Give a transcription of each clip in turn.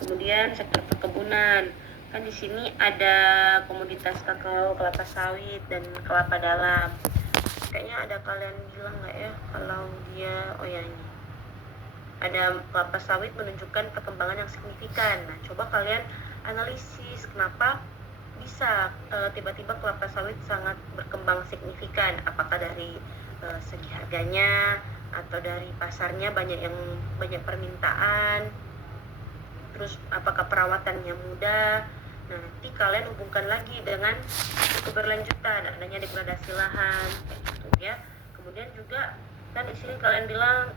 Kemudian sektor perkebunan, kan di sini ada komoditas kakao, kelapa sawit, dan kelapa dalam. Kayaknya ada kalian bilang nggak ya kalau dia, oh ya ini ada kelapa sawit menunjukkan perkembangan yang signifikan. Nah, coba kalian analisis kenapa bisa tiba-tiba kelapa sawit sangat berkembang signifikan. Apakah dari segi harganya atau dari pasarnya banyak permintaan, terus apakah perawatannya mudah. Nah, nanti kalian hubungkan lagi dengan keberlanjutan, adanya degradasi lahan, kayak gitu ya. Kemudian juga kan di sini kalian bilang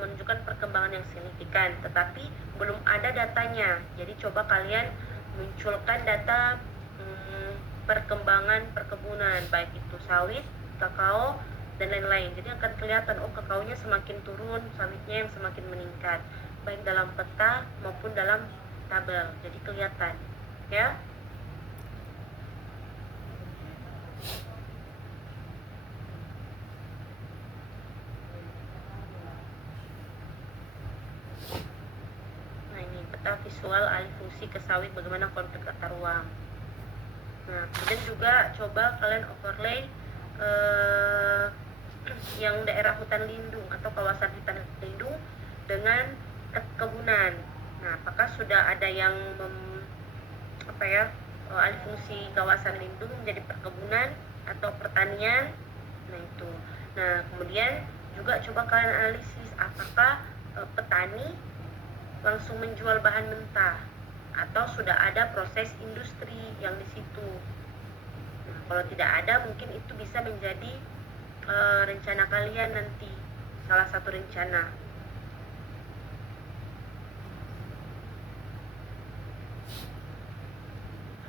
menunjukkan perkembangan yang signifikan, tetapi belum ada datanya. Jadi coba kalian munculkan data perkembangan perkebunan, baik itu sawit, kakao, dan lain-lain. Jadi akan kelihatan, oh kakaonya semakin turun, sawitnya yang semakin meningkat, baik dalam peta maupun dalam tabel. Jadi kelihatan, ya. Nah, ini peta visual alih fungsi ke sawit, bagaimana konflik tata ruang. Nah, kemudian juga coba kalian overlay yang daerah hutan lindung atau kawasan hutan lindung dengan perkebunan. Nah, apakah sudah ada yang alih fungsi kawasan lindung menjadi perkebunan atau pertanian? Nah, itu. Nah, kemudian juga coba kalian analisis apakah petani langsung menjual bahan mentah atau sudah ada proses industri yang di situ. Nah, kalau tidak ada, mungkin itu bisa menjadi rencana kalian nanti, salah satu rencana.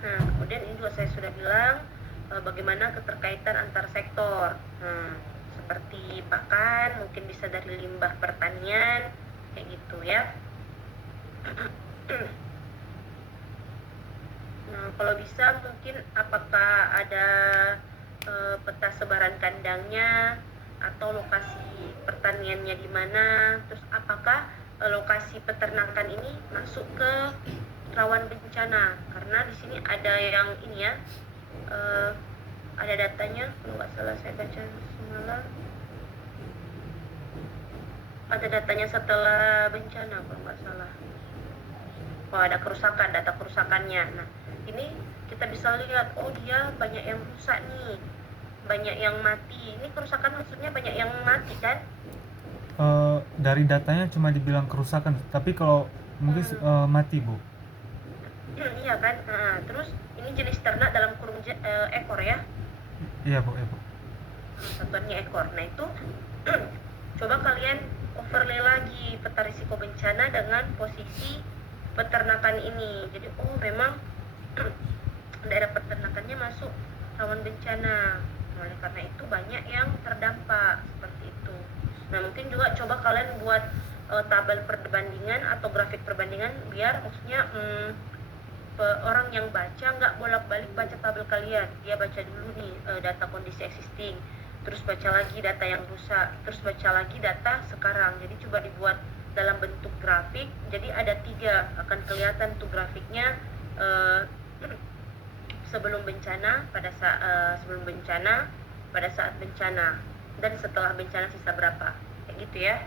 Nah, kemudian ini juga saya sudah bilang bagaimana keterkaitan antar sektor. Nah, seperti pakan, mungkin bisa dari limbah pertanian, kayak gitu ya. Nah, kalau bisa mungkin apakah ada peta sebaran kandangnya atau lokasi pertaniannya di mana, terus apakah lokasi peternakan ini masuk ke rawan bencana, karena di sini ada yang ini ya, ada datanya, kalau nggak salah saya baca semalam, ada datanya setelah bencana kalau nggak salah. Oh, ada kerusakan, data kerusakannya. Nah, ini kita bisa lihat, oh dia banyak yang rusak nih, banyak yang mati. Ini kerusakan maksudnya banyak yang mati kan? Dari datanya cuma dibilang kerusakan, tapi kalau mungkin mati, Bu. Iya kan? Nah, terus ini jenis ternak dalam kurung ekor ya. Iya, Bu, iya, Bu. Satuannya ekor. Nah, itu coba kalian overlay lagi peta risiko bencana dengan posisi peternakan ini. Jadi, oh memang daerah peternakannya masuk rawan bencana. Oleh karena itu banyak yang terdampak seperti itu. Nah, mungkin juga coba kalian buat tabel perbandingan atau grafik perbandingan, biar maksudnya orang yang baca nggak bolak-balik baca tabel kalian. Dia baca dulu nih data kondisi existing, terus baca lagi data yang rusak, terus baca lagi data sekarang. Jadi coba dibuat dalam bentuk grafik, jadi ada 3, akan kelihatan tuh grafiknya sebelum bencana, sebelum bencana, pada saat bencana, dan setelah bencana sisa berapa, kayak gitu ya.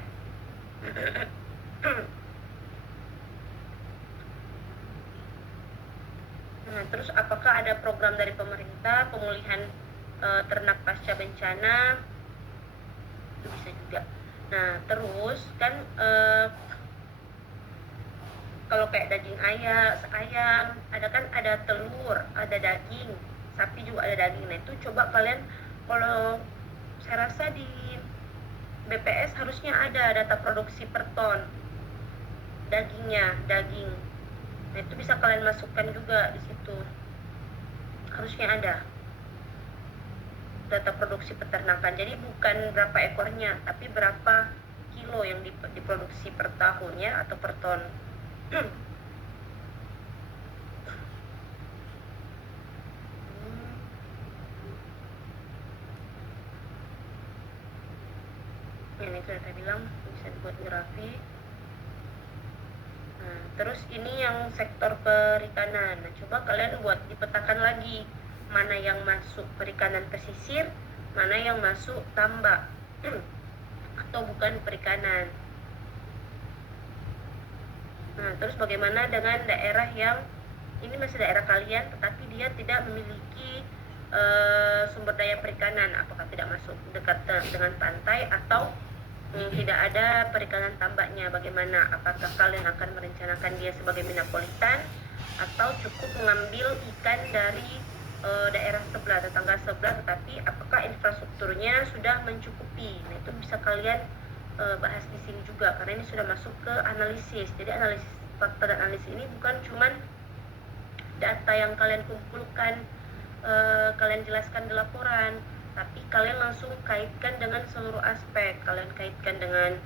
Nah, terus apakah ada program dari pemerintah pemulihan ternak pasca bencana? Itu bisa juga. Nah, terus kan kalau kayak daging ayam, ada telur, ada daging, sapi juga ada daging. Nah, itu coba kalian, kalau saya rasa di BPS harusnya ada data produksi per ton daging. Nah, itu bisa kalian masukkan juga di situ. Harusnya ada data produksi peternakan. Jadi bukan berapa ekornya, tapi berapa kilo yang diproduksi per tahunnya atau per ton. Yang itu saya bilang bisa dibuat grafik. Nah, terus ini yang sektor perikanan. Nah, coba kalian buat dipetakan lagi mana yang masuk perikanan pesisir, mana yang masuk tambak atau bukan perikanan. Nah, terus bagaimana dengan daerah yang ini masih daerah kalian tetapi dia tidak memiliki sumber daya perikanan, apakah tidak masuk dekat dengan pantai atau tidak ada perikanan tambaknya? Bagaimana? Apakah kalian akan merencanakan dia sebagai metropolitan atau cukup mengambil ikan dari daerah sebelah, tetangga sebelah, tetapi apakah infrastrukturnya sudah mencukupi? Nah, itu bisa kalian bahas di sini juga karena ini sudah masuk ke analisis. Jadi analisis fakta dan analisis ini bukan cuman data yang kalian kumpulkan, kalian jelaskan di laporan, tapi kalian langsung kaitkan dengan seluruh aspek. Kalian kaitkan dengan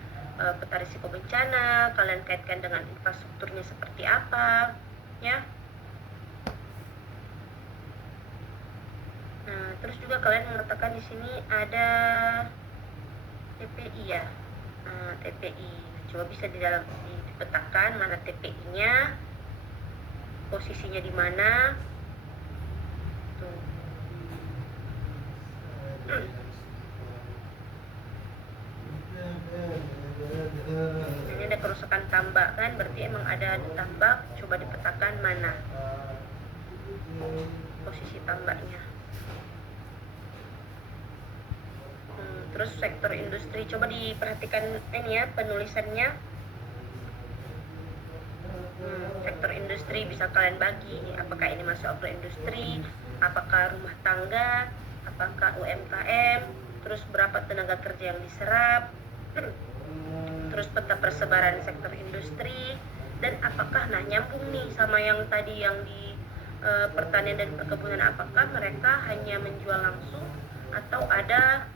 peta risiko bencana, kalian kaitkan dengan infrastrukturnya seperti apa, ya. Nah, terus juga kalian mengatakan di sini ada TPI ya. Nah, TPI. Coba bisa dipetakan mana TPI-nya, posisinya di mana. Tuh. Ini ada kerusakan tambak kan, berarti emang ada tambak. Coba dipetakan mana posisi tambaknya. Terus sektor industri, coba diperhatikan ini ya penulisannya. Sektor industri bisa kalian bagi, apakah ini masuk agroindustri, apakah rumah tangga, apakah UMKM, terus berapa tenaga kerja yang diserap, terus peta persebaran sektor industri, dan apakah nyambung nih sama yang tadi yang di pertanian dan perkebunan, apakah mereka hanya menjual langsung atau ada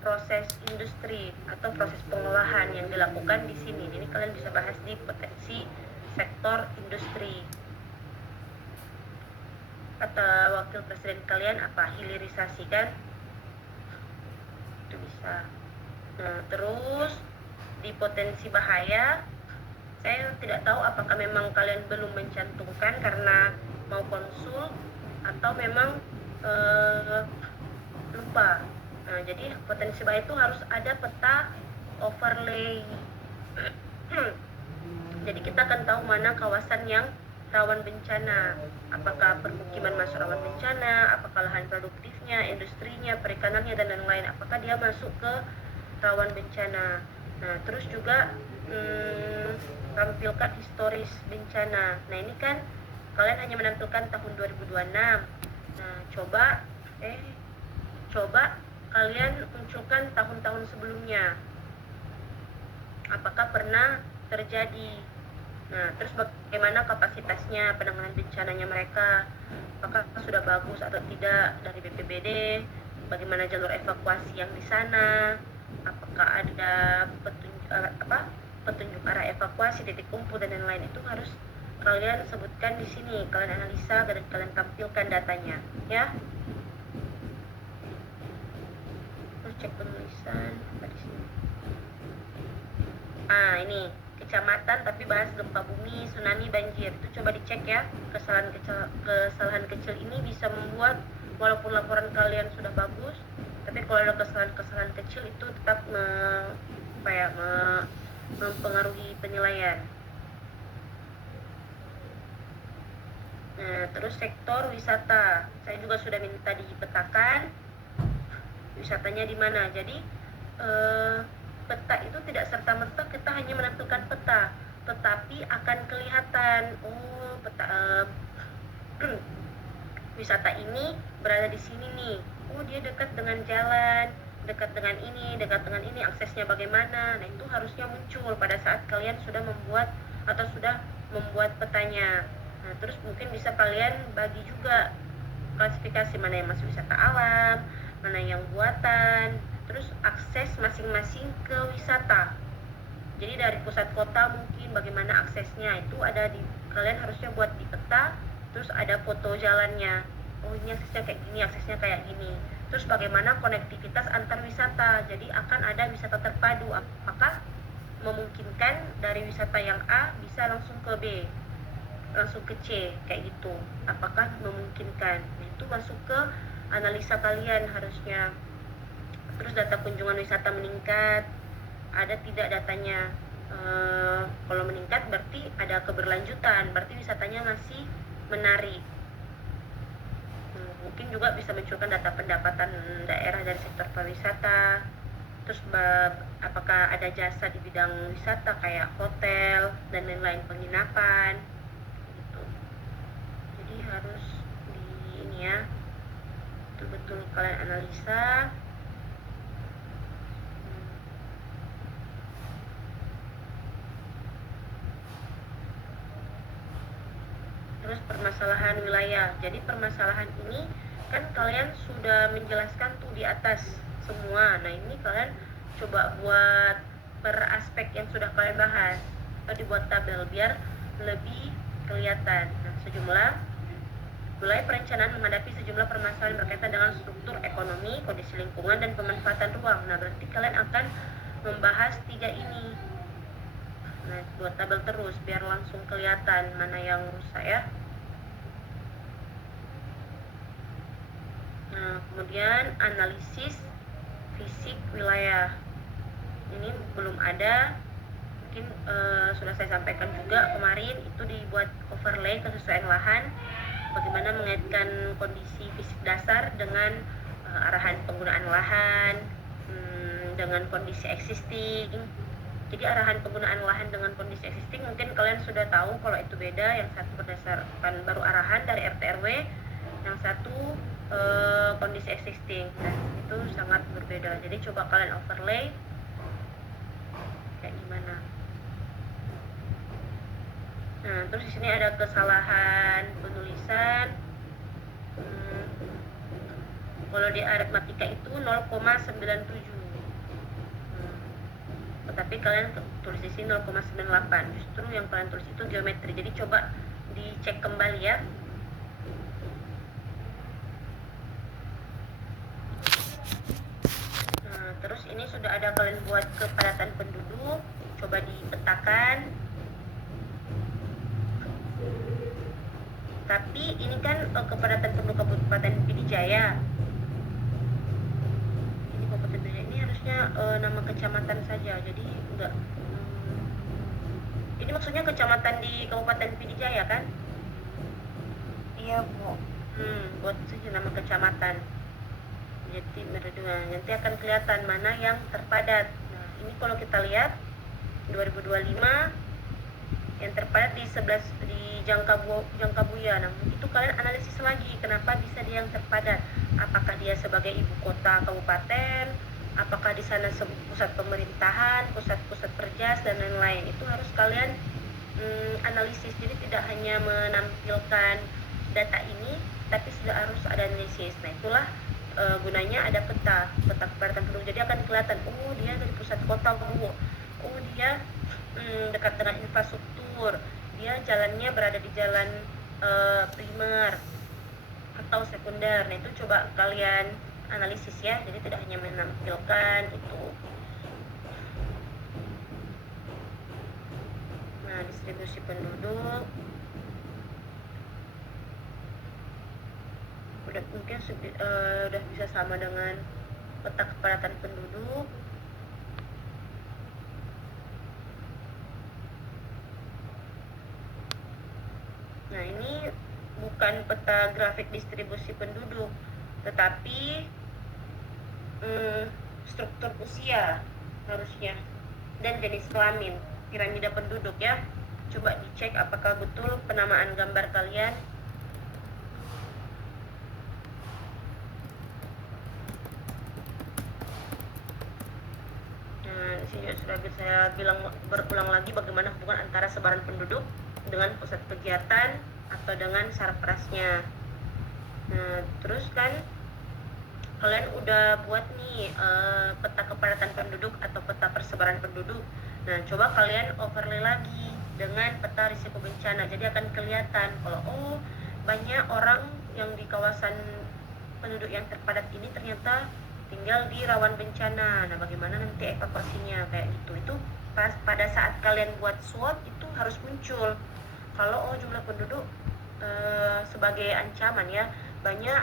proses industri atau proses pengolahan yang dilakukan di sini. Jadi kalian bisa bahas di potensi sektor industri. Kata wakil presiden kalian apa? Hilirisasi kan? Itu bisa. Nah, terus di potensi bahaya, saya tidak tahu apakah memang kalian belum mencantumkan karena mau konsul atau memang lupa. Nah, jadi potensi bahaya itu harus ada peta overlay. Jadi kita akan tahu mana kawasan yang rawan bencana, apakah permukiman masuk rawan bencana, apakah lahan produktifnya, industrinya, perikanannya, dan lain-lain, apakah dia masuk ke rawan bencana. Nah, terus juga tampilkan historis bencana. Nah, ini kan kalian hanya menampilkan tahun 2026. Nah, coba kalian munculkan tahun-tahun sebelumnya, apakah pernah terjadi. Nah, terus bagaimana kapasitasnya penanganan bencananya mereka, apakah sudah bagus atau tidak dari BPBD, bagaimana jalur evakuasi yang di sana, apakah ada petunjuk arah evakuasi, titik kumpul, dan lain-lain. Itu harus kalian sebutkan di sini, kalian analisa dan kalian tampilkan datanya, ya. Cek penulisan apa di sini. Ini kecamatan tapi bahas gempa bumi, tsunami, banjir. Itu coba dicek ya. Kesalahan kecil ini bisa membuat walaupun laporan kalian sudah bagus, tapi kalau ada kesalahan kecil itu tetap mempengaruhi penilaian. Nah, terus sektor wisata, saya juga sudah minta dipetakan wisatanya di mana. Jadi peta itu tidak serta-merta kita hanya menampilkan peta, tetapi akan kelihatan peta wisata ini berada di sini nih. Dia dekat dengan jalan, dekat dengan ini, aksesnya bagaimana. Nah, itu harusnya muncul pada saat kalian sudah membuat petanya. Nah, terus mungkin bisa kalian bagi juga klasifikasi mana yang masuk wisata alam, mana yang buatan, terus akses masing-masing ke wisata. Jadi dari pusat kota mungkin bagaimana aksesnya, itu ada di kalian harusnya buat di peta, terus ada foto jalannya. Ini aksesnya kayak gini, aksesnya kayak gini. Terus bagaimana konektivitas antar wisata, jadi akan ada wisata terpadu. Apakah memungkinkan dari wisata yang A bisa langsung ke B, langsung ke C, kayak gitu. Apakah memungkinkan? Itu masuk ke analisa kalian harusnya. Terus data kunjungan wisata meningkat, ada tidak datanya? Kalau meningkat berarti ada keberlanjutan, berarti wisatanya masih menarik. Mungkin juga bisa menunjukkan data pendapatan daerah dari sektor pariwisata. Terus apakah ada jasa di bidang wisata kayak hotel dan lain-lain, penginapan gitu. Jadi harus di ini ya, betul-betul kalian analisa. Terus permasalahan wilayah. Jadi permasalahan ini kan kalian sudah menjelaskan tuh di atas semua. Nah ini kalian coba buat per aspek yang sudah kalian bahas, atau dibuat tabel biar lebih kelihatan. Nah, sejumlah wilayah perencanaan menghadapi sejumlah permasalahan berkaitan dengan struktur ekonomi, kondisi lingkungan, dan pemanfaatan ruang. Nah berarti kalian akan membahas 3 ini. Nah buat tabel terus biar langsung kelihatan mana yang rusak ya. Nah, kemudian analisis fisik wilayah ini belum ada, mungkin sudah saya sampaikan juga kemarin, itu dibuat overlay kesesuaian lahan, bagaimana mengaitkan kondisi fisik dasar dengan arahan penggunaan lahan, dengan kondisi existing. Jadi arahan penggunaan lahan dengan kondisi existing mungkin kalian sudah tahu kalau itu beda, yang satu berdasarkan baru arahan dari RT RW, yang satu kondisi existing, dan itu sangat berbeda. Jadi coba kalian overlay kayak gimana. Nah terus di sini ada kesalahan penulisan. Kalau di aritmatika itu 0,97, tetapi kalian tulis di sini 0,98. Justru yang kalian tulis itu geometri. Jadi coba dicek kembali ya. Terus ini sudah ada kalian buat kepadatan penduduk, coba dipetakan. Tapi ini kan kepadatan penduduk Kabupaten Pidijaya. Ini Kabupaten Pidijaya ini harusnya nama kecamatan saja, jadi enggak. Ini maksudnya kecamatan di Kabupaten Pidijaya kan? Iya Bu. Buat saja nama kecamatan. Jadi nanti akan kelihatan mana yang terpadat. Nah ini kalau kita lihat 2025 yang terpadat di 11 di Jangkabuya. Nah itu kalian analisis lagi kenapa bisa dia yang terpadat. Apakah dia sebagai ibu kota kabupaten, apakah di sana pusat pemerintahan, pusat-pusat perjas dan lain-lain. Itu harus kalian analisis. Jadi tidak hanya menampilkan data ini, tapi sudah harus ada analisis. Nah itulah gunanya ada peta kepadatan penduduk. Jadi akan kelihatan, oh dia dari pusat kota Bu, oh dia dekat dengan infrastruktur, dia jalannya berada di jalan primer atau sekunder. Nah itu coba kalian analisis ya, jadi tidak hanya menampilkan itu. Nah distribusi penduduk udah mungkin udah bisa sama dengan peta kepadatan penduduk. Nah ini bukan peta grafik distribusi penduduk, tetapi struktur usia harusnya dan jenis kelamin, piramida penduduk ya. Coba dicek apakah betul penamaan gambar kalian. Sini sudah saya bilang berulang lagi bagaimana hubungan antara sebaran penduduk dengan pusat kegiatan atau dengan sarprasnya. Nah terus kan kalian udah buat nih peta kepadatan penduduk atau peta persebaran penduduk. Nah coba kalian overlay lagi dengan peta risiko bencana. Jadi akan kelihatan kalau banyak orang yang di kawasan penduduk yang terpadat ini ternyata tinggal di rawan bencana. Nah bagaimana nanti evakuasinya kayak gitu. Itu pada saat kalian buat SWOT itu harus muncul kalau jumlah penduduk sebagai ancaman ya, banyak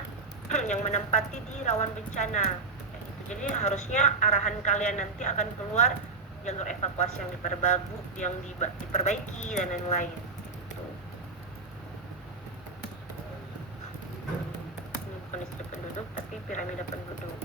yang menempati di rawan bencana kayak gitu. Jadi harusnya arahan kalian nanti akan keluar jalur evakuasi yang diperbaiki dan lain-lain gitu. Ini bukan list penduduk tapi piramida penduduk.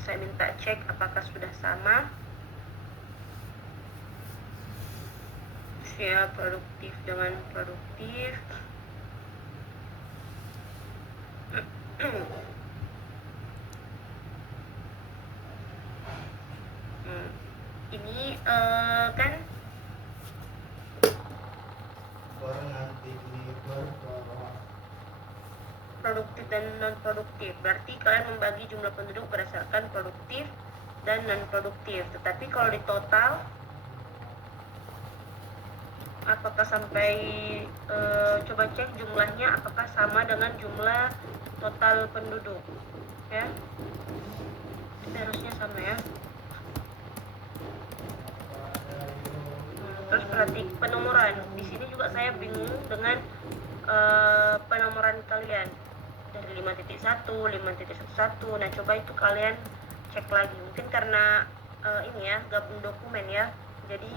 Saya minta cek apakah sudah sama. Usia produktif dengan produktif. Ini kan produktif dan non produktif. Berarti kalian membagi jumlah penduduk berdasarkan produktif dan non produktif. Tetapi kalau di total apakah sampai coba cek jumlahnya apakah sama dengan jumlah total penduduk ya. Ini harusnya sama ya. Terus perhati penomoran. Di sini juga saya bingung dengan penomoran kalian dari 5.1, 5.11. Nah, coba itu kalian cek lagi. Mungkin karena ini ya, gabung dokumen ya. Jadi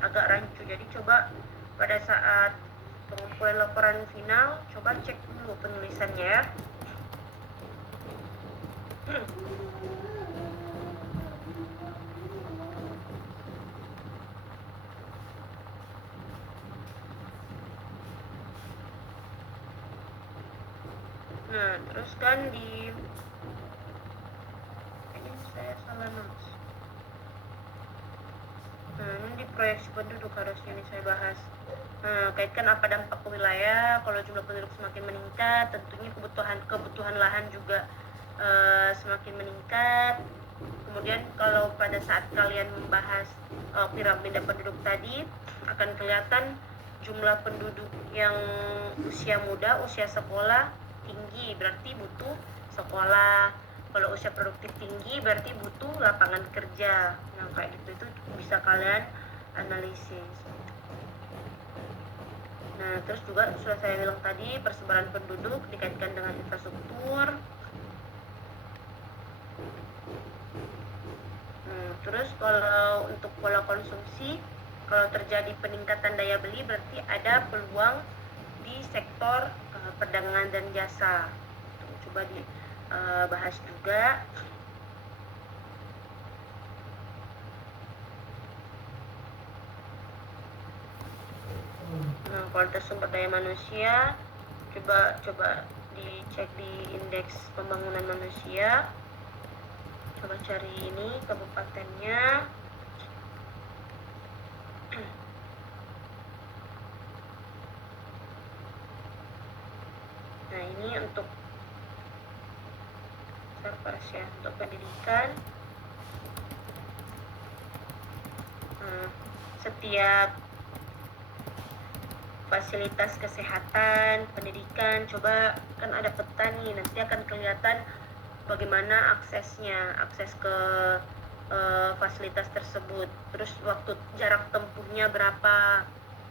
agak rancu. Jadi coba pada saat pengumpulan laporan final, coba cek dulu penulisannya ya. Nah, terus kan ini saya salah notes. Nah, ini di proyeksi penduduk harusnya ini saya bahas. Nah, kaitkan apa dampak ke wilayah kalau jumlah penduduk semakin meningkat, tentunya kebutuhan lahan juga semakin meningkat. Kemudian kalau pada saat kalian membahas piramida penduduk tadi akan kelihatan jumlah penduduk yang usia muda, usia sekolah tinggi berarti butuh sekolah. Kalau usia produktif tinggi berarti butuh lapangan kerja. Nah, kayak gitu itu bisa kalian analisis. Nah, terus juga sudah saya bilang tadi persebaran penduduk dikaitkan dengan infrastruktur. Terus kalau untuk pola konsumsi, kalau terjadi peningkatan daya beli berarti ada peluang di sektor perdagangan dan jasa. Coba dibahas juga. Nah, kualitas sumber daya manusia coba dicek di indeks pembangunan manusia. Coba cari ini kabupatennya. Nah, ini untuk servers ya, untuk pendidikan. Setiap fasilitas kesehatan, pendidikan, coba kan ada peta nih, nanti akan kelihatan bagaimana akses ke fasilitas tersebut, terus waktu jarak tempuhnya berapa,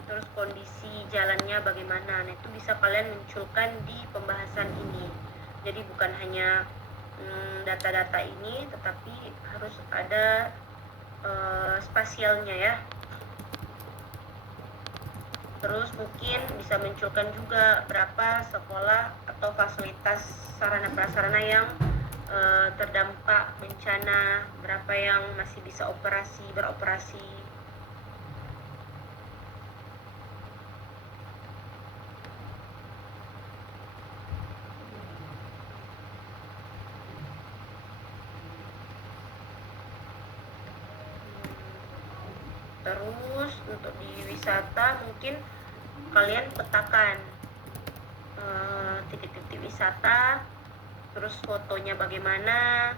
terus kondisi jalannya bagaimana. Nah, itu bisa kalian munculkan di pembahasan ini. Jadi bukan hanya data-data ini, tetapi harus ada spasialnya ya. Terus mungkin bisa munculkan juga berapa sekolah atau fasilitas sarana prasarana yang terdampak bencana, berapa yang masih bisa beroperasi. Terus untuk di wisata mungkin kalian petakan titik-titik wisata, terus fotonya bagaimana,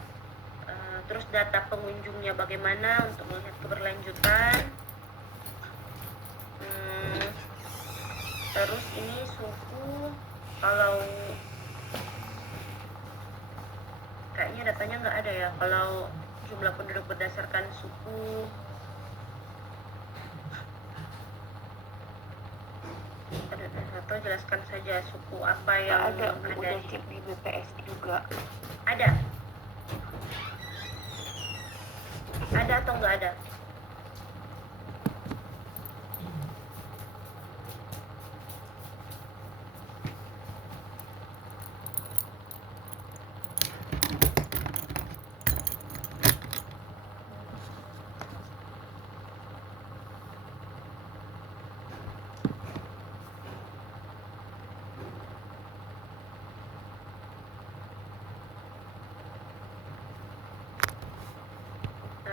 Terus data pengunjungnya bagaimana untuk melihat keberlanjutan. Terus ini suku, kalau kayaknya datanya nggak ada ya kalau jumlah penduduk berdasarkan suku. Atau jelaskan saja suku apa yang Nggak ada Bu, ada udah cek di BPS juga. ada atau nggak ada?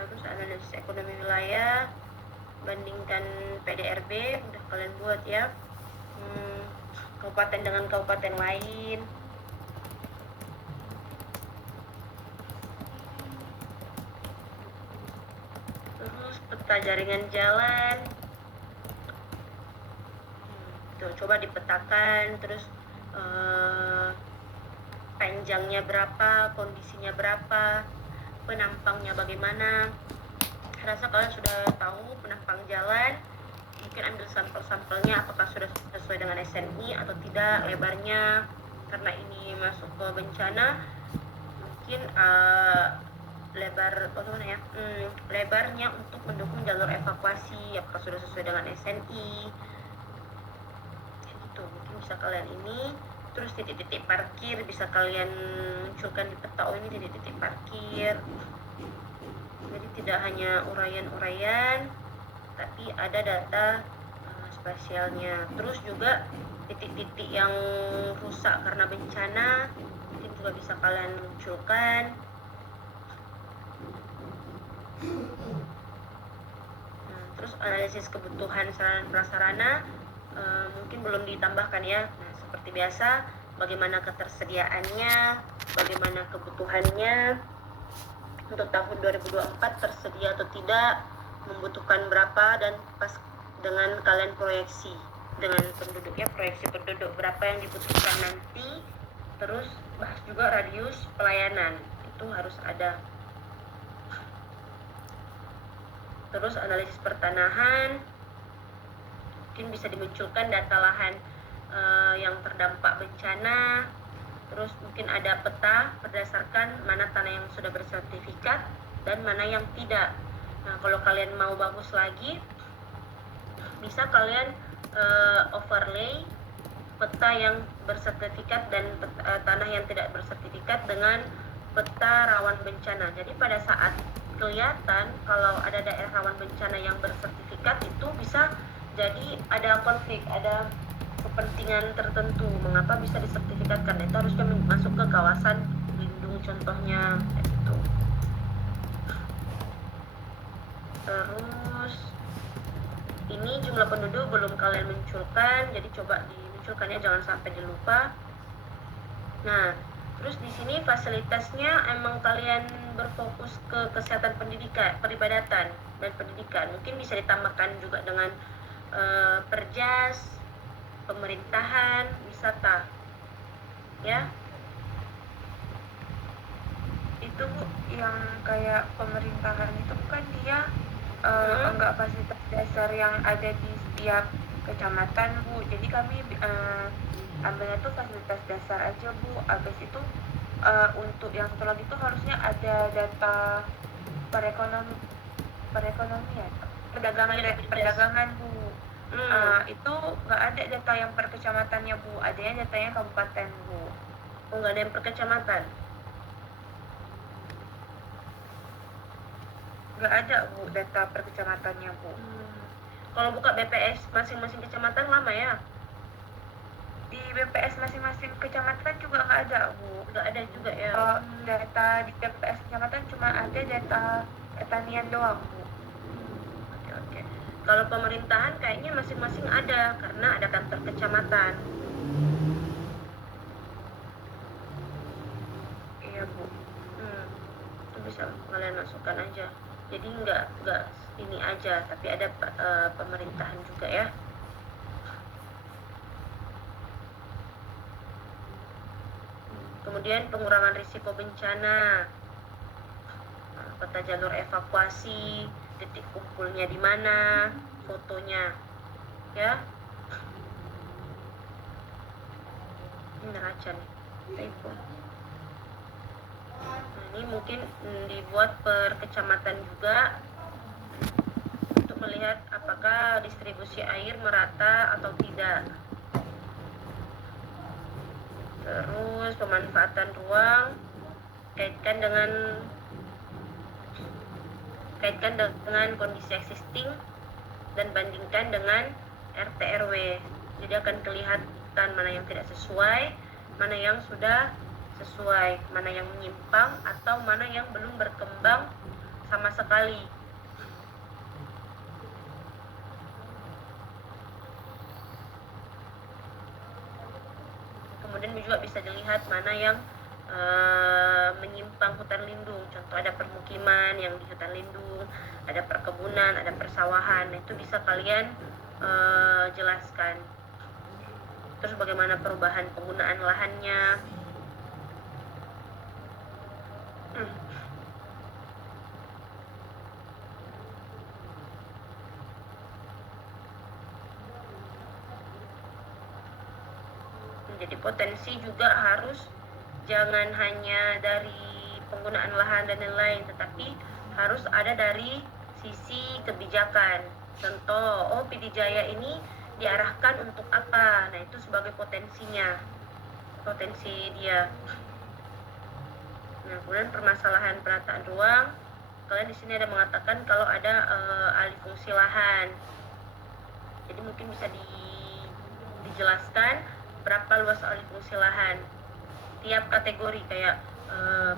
Terus analisis ekonomi wilayah, bandingkan PDRB, udah kalian buat ya. Kabupaten dengan kabupaten lain. Terus peta jaringan jalan, tuh coba dipetakan. Terus panjangnya berapa, kondisinya berapa, penampangnya bagaimana. Rasa kalian sudah tahu penampang jalan. Mungkin ambil sampel-sampelnya apakah sudah sesuai dengan SNI atau tidak lebarnya, karena ini masuk ke bencana. Mungkin lebarnya untuk mendukung jalur evakuasi apakah sudah sesuai dengan SNI gitu. Mungkin bisa kalian ini. Terus titik-titik parkir bisa kalian munculkan di peta. Oh, ini titik-titik parkir. Jadi tidak hanya uraian-uraian, tapi ada data spasialnya. Terus juga titik-titik yang rusak karena bencana mungkin juga bisa kalian munculkan. Terus analisis kebutuhan sarana prasarana mungkin belum ditambahkan ya. Seperti biasa, bagaimana ketersediaannya, bagaimana kebutuhannya untuk tahun 2024 tersedia atau tidak, membutuhkan berapa, dan pas dengan kalian proyeksi dengan penduduknya, proyeksi penduduk berapa yang dibutuhkan nanti. Terus bahas juga radius pelayanan, itu harus ada. Terus analisis pertanahan, mungkin bisa dimunculkan data lahan yang terdampak bencana. Terus mungkin ada peta berdasarkan mana tanah yang sudah bersertifikat dan mana yang tidak. Nah, kalau kalian mau bagus lagi, bisa kalian overlay peta yang bersertifikat dan tanah yang tidak bersertifikat dengan peta rawan bencana. Jadi pada saat kelihatan kalau ada daerah rawan bencana yang bersertifikat, itu bisa jadi ada konflik, ada kepentingan tertentu mengapa bisa disertifikatkan. Itu harusnya masuk ke kawasan lindung contohnya itu. Terus ini jumlah penduduk belum kalian munculkan, jadi coba dimunculkannya, jangan sampai dilupa. Nah, terus di sini fasilitasnya emang kalian berfokus ke kesehatan, pendidikan, peribadatan dan pendidikan. Mungkin bisa ditambahkan juga dengan perjas, pemerintahan, wisata, ya. Itu Bu, yang kayak pemerintahan itu kan dia enggak fasilitas dasar yang ada di setiap kecamatan Bu. Jadi kami ambilnya tuh fasilitas dasar aja Bu. Habis itu untuk yang satu lagi tuh harusnya ada data perekonomian, perdagangan Bu. Itu nggak ada data yang per kecamatannya Bu, adanya datanya kabupaten Bu. Oh, nggak ada yang per kecamatan? Nggak ada Bu data per kecamatannya Bu. Kalau buka BPS masing-masing kecamatan lama ya? Di BPS masing-masing kecamatan juga nggak ada Bu. Nggak ada juga ya? Data di BPS kecamatan cuma ada data pertanian doang Bu. Oke. Kalau pemerintahan kayaknya masing-masing ada, karena ada kantor kecamatan. Iya Bu. bisa kalian masukkan aja. Jadi nggak ini aja, tapi ada pemerintahan juga ya. Kemudian pengurangan risiko bencana, peta jalur evakuasi, titik kumpulnya di mana, fotonya, ya. Ini neraca nih, typo. Nah, ini mungkin dibuat per kecamatan juga untuk melihat apakah distribusi air merata atau tidak. Terus pemanfaatan ruang kaitkan dengan kondisi existing dan bandingkan dengan RT RW. Jadi akan kelihatan mana yang tidak sesuai, mana yang sudah sesuai, mana yang menyimpang atau mana yang belum berkembang sama sekali. Kemudian juga bisa dilihat mana yang menyimpang hutan lindung. Contoh ada permukiman yang di hutan lindung, ada perkebunan, ada persawahan. Nah, itu bisa kalian jelaskan. Terus bagaimana perubahan penggunaan lahannya. Jadi potensi juga harus jangan hanya dari penggunaan lahan dan lain-lain, tetapi harus ada dari sisi kebijakan. Contoh, PD Jaya ini diarahkan untuk apa? Nah, itu sebagai potensinya, potensi dia. Nah, kemudian permasalahan penataan ruang, kalian di sini ada mengatakan kalau ada alih fungsi lahan. Jadi mungkin bisa dijelaskan berapa luas alih fungsi lahan tiap kategori, kayak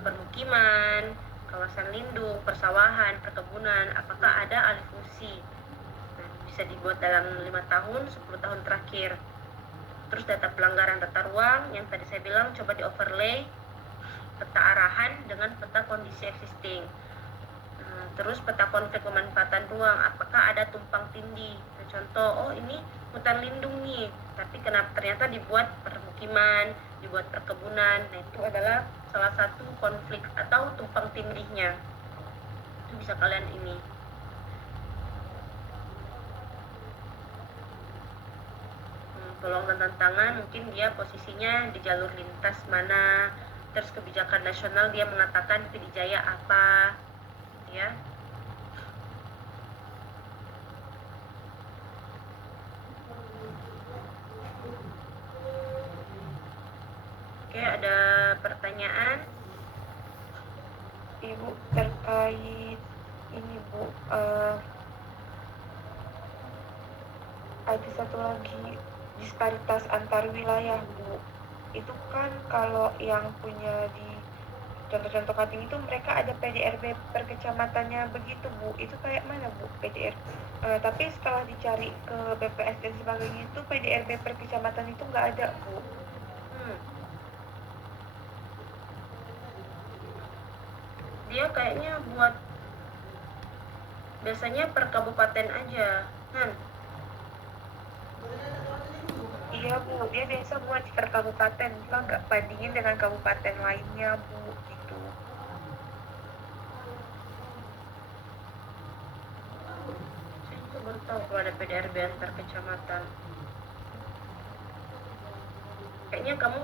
permukiman, kawasan lindung, persawahan, perkebunan, apakah ada alih fungsi. Nah, bisa dibuat dalam 5 tahun, 10 tahun terakhir. Terus data pelanggaran tata ruang yang tadi saya bilang, coba di overlay peta arahan dengan peta kondisi existing. Terus peta konflik pemanfaatan ruang, apakah ada tumpang tindih. Nah, contoh, oh ini hutan lindung nih, tapi kenapa ternyata dibuat permukiman, dibuat perkebunan. Nah, itu adalah salah satu konflik atau tumpang tindihnya. Itu bisa kalian ini. Peluang dan tantangan, mungkin dia posisinya di jalur lintas mana. Terus kebijakan nasional dia mengatakan PD Jaya apa, ya. Oke, ada pertanyaan? Ibu, terkait ini Bu, ada satu lagi, disparitas antar wilayah Bu. Itu kan kalau yang punya di contoh-contoh Kating itu mereka ada PDRB per kecamatannya begitu Bu. Itu kayak mana Bu PDRB? Tapi setelah dicari ke BPS dan sebagainya itu PDRB per kecamatan itu nggak ada Bu. Dia kayaknya buat biasanya per kabupaten aja, kan? Iya Bu, dia biasa buat per kabupaten, kita nggak bandingin dengan kabupaten lainnya Bu, gitu. Saya juga baru tahu kalau ada PDRB antar kecamatan. Kayaknya kamu